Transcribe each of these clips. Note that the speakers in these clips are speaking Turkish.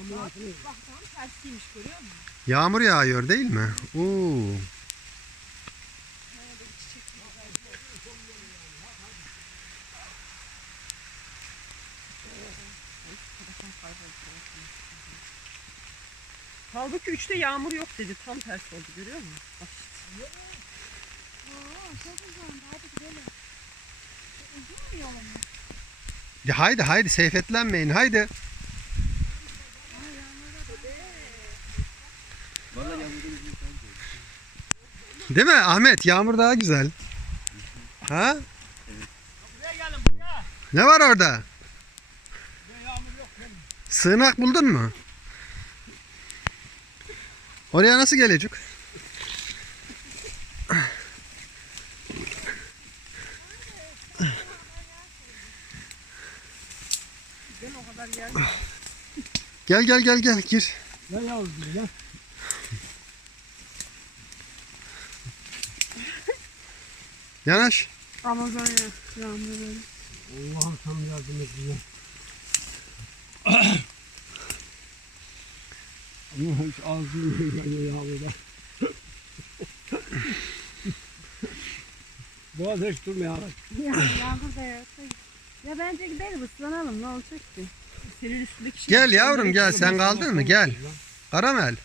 Bak tam tersiymiş görüyor musun? Yağmur yağıyor değil mi? Oo. Halbuki üçte yağmur yok dedi. Tam tersi oldu görüyor musun? Bak işte. Ya haydi haydi seyfetlenmeyin haydi. Değil mi Ahmet? Yağmur daha güzel. Ha? Ne var orada? Sığınak buldun mu? Oraya nasıl gelecek? Gel gel gel gel gir. Gel yavrum gel. Yanaş. Ramazan ya. Yağmur Allah'ım sana yardım et bize. Ama hiç ağzını yanıyor yağmurda. Boğaz hiç durmuyor. Ya yağmur da yağsa. Ya bence gidelim ıslanalım ne olacak ki? Senin üstündeki şey. Gel yavrum gel sen kaldın mı? Gel. Karamel.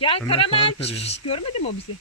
Gel Ömer karamel. Şş, Görmedin mi o bizi?